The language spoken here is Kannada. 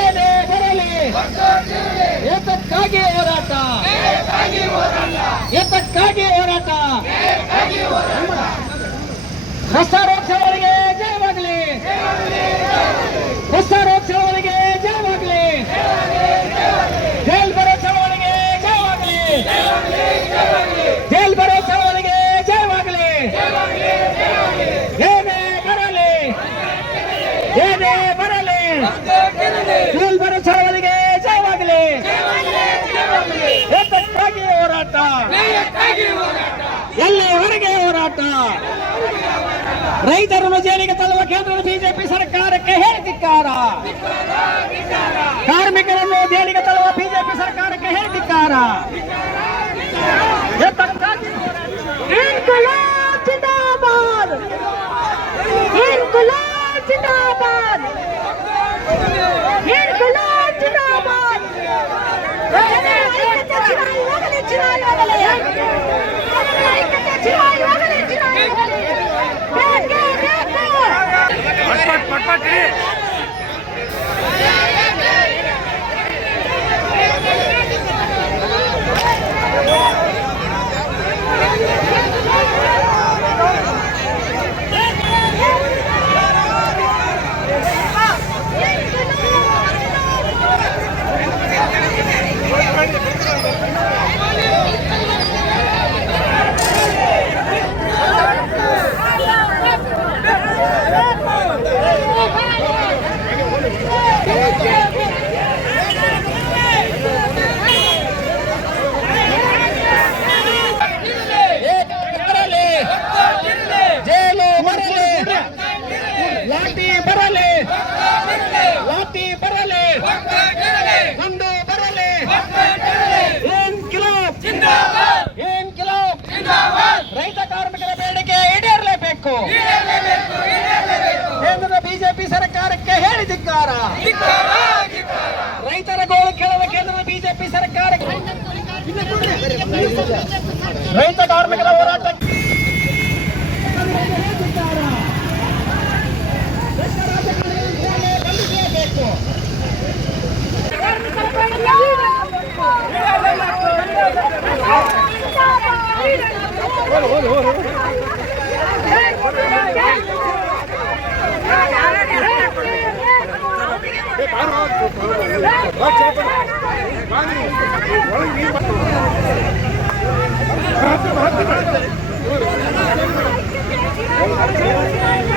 ಏನೇ ಬರಲಿ ಏತಕ್ಕಾಗಿ ಹೋರಾಟ, ಏತಕ್ಕಾಗಿ ಹೋರಾಟ. ಹೊಸರೋತ್ಸವರಿಗೆ ಜಯವಾಗಲಿ, ಹೊಸರೋತ್ಸವರಿಗೆ ಜಯವಾಗಲಿ, ಜೈಲ್ ಬರೋತ್ಸವರಿಗೆ ಜಯವಾಗಲಿ, ಜೈಲ್ ಬರೋತ್ಸವರಿಗೆ ಜಯವಾಗಲಿ. ಏನೇ ಬರಲಿ, ಏನೇ ಬರಲಿ, ಜೈಲ್ ಬರೋತ್ಸವರಿಗೆ ಜಯವಾಗಲಿ. ಏತಕ್ಕಾಗಿ ಹೋರಾಟ, ಎಲ್ಲಿವರೆಗೆ ಹೋರಾಟ. ರೈತರನ್ನು ಜೈಲಿಗೆ ತಳ್ಳುವ ಕೇಂದ್ರದ ಬಿಜೆಪಿ ಸರ್ಕಾರಕ್ಕೆ ಹೇಳಿದಿಕ್ಕಾರ. ಕಾರ್ಮಿಕರನ್ನು ಜೈಲಿಗೆ ತಳ್ಳುವ ಬಿಜೆಪಿ ಸರ್ಕಾರಕ್ಕೆ ಹೇಳಿದಿಕ್ಕಾರ. ಇನ್ಕಲಾಬ್ ಜಿಂದಾಬಾದ್, ಇನ್ಕಲಾಬ್ ಜಿಂದಾಬಾದ್, ಇನ್ಕಲಾಬ್ ಜಿಂದಾಬಾದ್. ರೈತ ಕಾರ್ಮಿಕರ ಬೇಡಿಕೆ ಈಡೇರಲೇಬೇಕು. ಕೇಂದ್ರದ ಬಿಜೆಪಿ ಸರ್ಕಾರಕ್ಕೆ ಹೇಳಿದಿಕ್ಕಾರ. ರೈತರ ಗೋಳು ಕೇಳುವ ಕೇಂದ್ರದ ಬಿಜೆಪಿ ಸರ್ಕಾರಕ್ಕೆ ರೈತ ಕಾರ್ಮಿಕರ ಹೋರಾಟ Hey!